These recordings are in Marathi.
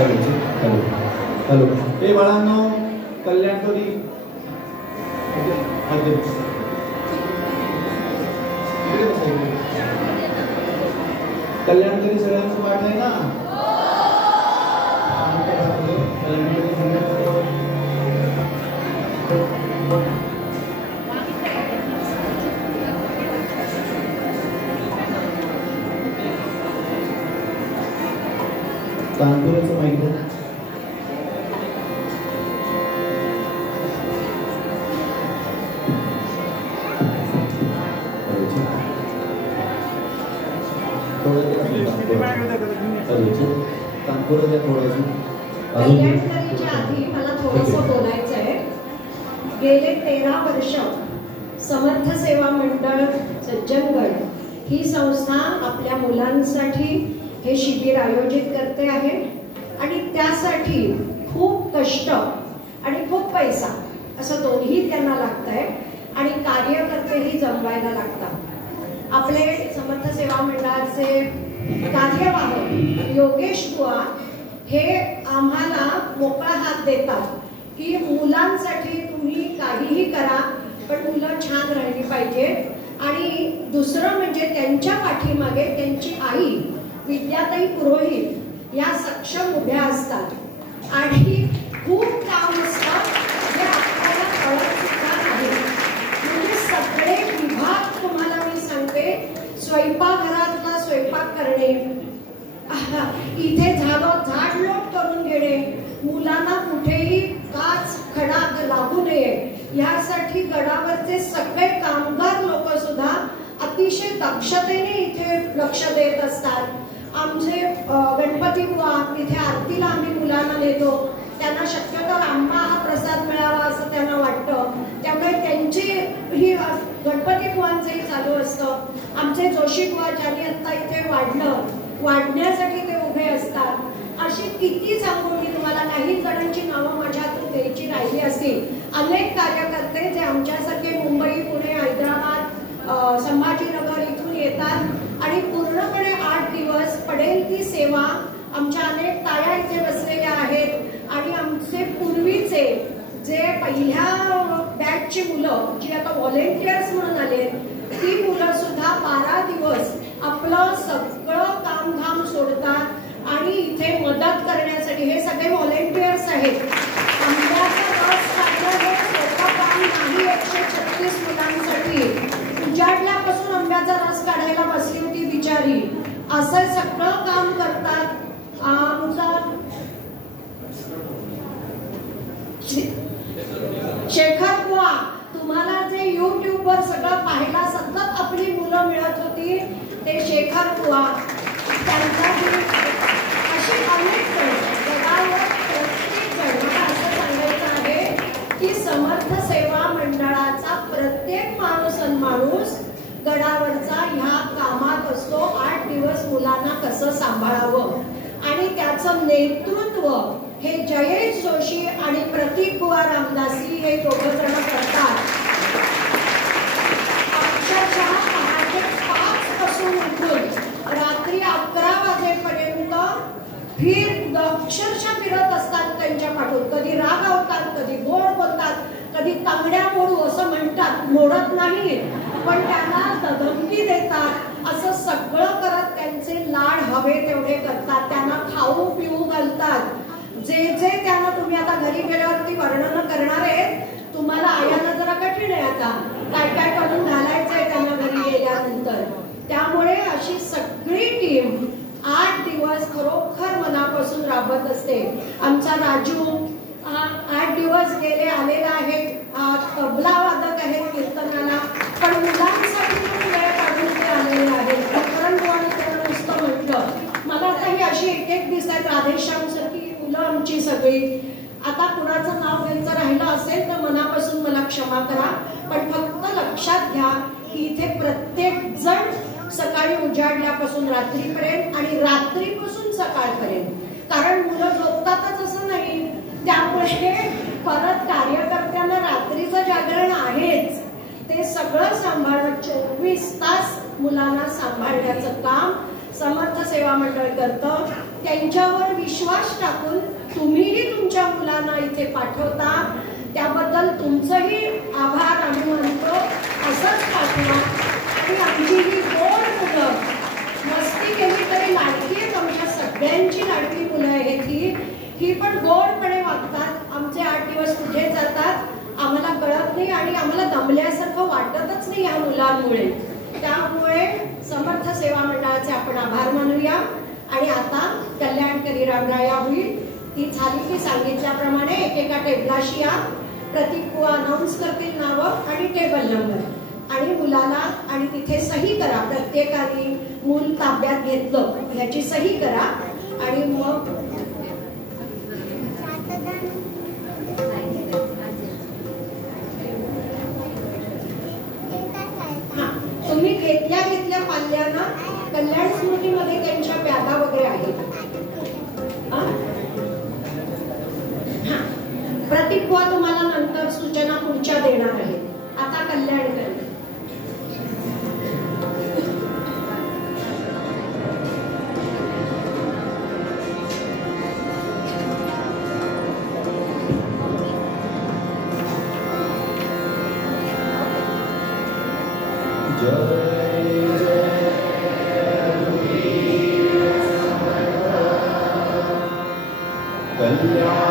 हॅलो हे बाळांनो कल्याणकरी कल्याणकरी सगळ्यांचं पाठ आहे ना? कानपुराचं माहिती आहे कल्याणकरीच्या आधी मला थोडंसं बोलायचं आहे. गेले 13 वर्ष समर्थ सेवा मंडळ सज्जनगड ही संस्था आपल्या मुलांसाठी हे शिबिर आयोजित करते आहे आणि त्यासाठी खूप कष्ट आणि खूप पैसा असं दोन्ही त्यांना लागतंय आणि कार्यकर्तेही जमवायला लागतात. आपले समर्थ सेवा मंडळाचे कार्यवाह योगेश बुवा हे आम्हाला मोकळा हात देतात की मुलांसाठी तुम्ही काहीही करा पण मुलं छान राहिली पाहिजे. आणि दुसरं म्हणजे त्यांच्या पाठीमागे त्यांची आई विद्याताई पुरोहित या सक्षम उभ्या असतात आणि खूप काम असतं जे आपल्याला कळत सुद्धा नाही. म्हणजे सगळे विभाग तुम्हाला मी सांगते, स्वयंपाकघरातला स्वयंपाक करणे, इथे झाड लोट करून घेणे, मुलांना कुठेही काच खडा लागू नये यासाठी गडावरचे सगळे कामगार लोक सुद्धा अतिशय दक्षतेने इथे लक्ष देत असतात. आमचे गणपती बुवा इथे आरतीला आम्ही मुलांना नेतो, त्यांना शक्यतो आंबा हा प्रसाद मिळावा असं त्यांना वाटतं, त्यामुळे त्यांची ही गणपती बुवांचंही चालू असतं. आमचे जोशी बुवा ज्यांनी आता इथे वाढण्यासाठी ते उभे असतात. अशी किती सांगू मी तुम्हाला, काही जणांची नावं माझ्या हातून द्यायची राहिली असतील. अनेक कार्यकर्ते जे आमच्यासारखे मुंबई, पुणे, हैदराबाद, संभाजीनगर इथून येतात आणि पूर्णपणे 8 दिवस पडेल ती सेवा. आमच्या अनेक ताया इथे बसलेल्या आहेत आणि आमचे पूर्वीचे जे पहिल्या बॅचची मुलं जी आता व्हॉलेंटियर्स म्हणून आले, ती मुलं सुद्धा 12 दिवस आपलं सगळं कामधाम सोडतात आणि इथे मदत करण्यासाठी. हे सगळे व्हॉलेंटियर्स आहेत. आंब्याचा रस काढणं हे सोपं काम नाही. 136 मुलांसाठी उजाडल्यापासून आंब्याचा रस काढायला बसली होती बिचारी. असं सगळं काम करतात. आमचा शेखर बुवा, तुम्हाला जे युट्यूबवर सगळं पाहायला सतत आपली मुलं मिळत होती ते शेखर बुवा, त्यांच्याही अशी अनेक जण जगावर प्रत्येक जण. मला असं सांगायचं आहे की समर्थ सेवा मंडळाचा प्रत्येक माणूस गडावरचा ह्या कामात असतो. 8 दिवस मुलांना कसं सांभाळावं आणि त्याचं नेतृत्व हे जयेश जोशी आणि प्रतीक बुवा रामदासी हे दोघं जण करतात. अक्षरशः पहाटे 5 पासून उठून रात्री 11 वाजेपर्यंत अक्षरशः फिरत असतात त्यांच्या पाठून. कधी रागावतात, कधी गोड बोलतात, कधी तांगड्या मोडू असं म्हणतात, मोडत नाही पण त्यांना धमकी देतात. असं सगळं करत त्यांचे लाड हवे तेवढे करतात. त्यांना खाऊ पिऊ घालतात. जे त्यांना तुम्ही आता घरी गेल्यावरती वर्णन करणार आहे, तुम्हाला आयाला जरा कठीण आहे आता काय काय करून घालायचंय त्यांना घरी गेल्यानंतर. त्यामुळे अशी सगळी टीम 8 दिवस खरोखर मनापासून राबत असते. आमचा राजू 8 दिवस गेले आलेला आहे, तबला वादक आहे कीर्तनाला, पण मुलांसाठी वेळ काढून ते आलेले आहेत. नुसतं म्हटलं मला आता ही अशी एक दिसतात राधेश्याम सारखी मुलं आमची सगळी. आता कुणाचं नाव घ्यायचं राहिलं असेल तर मनापासून मला क्षमा करा, पण फक्त लक्षात घ्या की इथे प्रत्येक जण सकाळी उजाडल्यापासून रात्रीपर्यंत आणि रात्रीपासून सकाळपर्यंत, कारण मुलं झोपतातच असं नाही, त्यामुळे परत कार्यकर्त्यांना रात्रीचं जागरण आहेच. ते सगळं सांभाळणं 24 तास मुलांना सांभाळण्याचं काम समर्थ सेवा मंडळ करतं. त्यांच्यावर विश्वास टाकून तुम्हीही तुमच्या मुलांना इथे पाठवता, त्याबद्दल तुमचंही आभार आम्ही मानतो. असंच पाठवा. आणि आमची ही गोड मुलं, मस्ती केली तरी लाडकी आहेत, आमच्या सगळ्यांची लाडकी मुलं आहेत ही पण गोडपणे वागतात. आमचे 8 दिवस कुठे जातात आम्हाला कळत नाही आणि आम्हाला दमल्यासारखं वाटतच नाही या मुलांमुळे. त्यामुळे समर्थ सेवा मंडळाचे आपण आभार मानूया. आणि आता कल्याणकरी रामराया होईल. ती झाली की सांगितल्याप्रमाणे एकेका टेबलाशी या. प्रतीक बुवा अनाऊन्स करतील नावं आणि टेबल नंबर आणि मुलाला, आणि तिथे सही करा. प्रत्येकाने मूल ताब्यात घेतलं ह्याची सही करा. आणि मग तुम्ही घेतल्या पाल्यांना कल्याण स्मृतीमध्ये त्यांच्या बॅगा वगैरे आहेत. प्रतीक बुवा तुम्हाला नंतर सूचना पुढच्या देणार आहे. आता कल्याण करी. कल्याण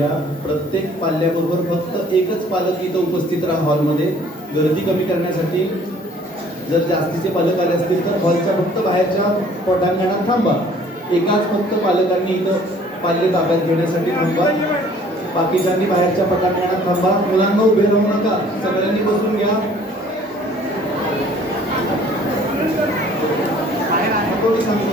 घ्या. प्रत्येक पाल्याबरोबर फक्त एकच पालक इथं उपस्थित राहा हॉलमध्ये. गर्दी कमी करण्यासाठी जर जास्तीचे पालक आले असतील तर हॉलच्या फक्त बाहेरच्या पटांगणात थांबा. एकाच फक्त पालकांनी इथं पाल्य ताब्यात घेण्यासाठी थांबा. बाकीच्यांनी बाहेरच्या पटांगणात थांबा. मुलांना उभे राहू नका, सगळ्यांनी बसून घ्या. सांगतो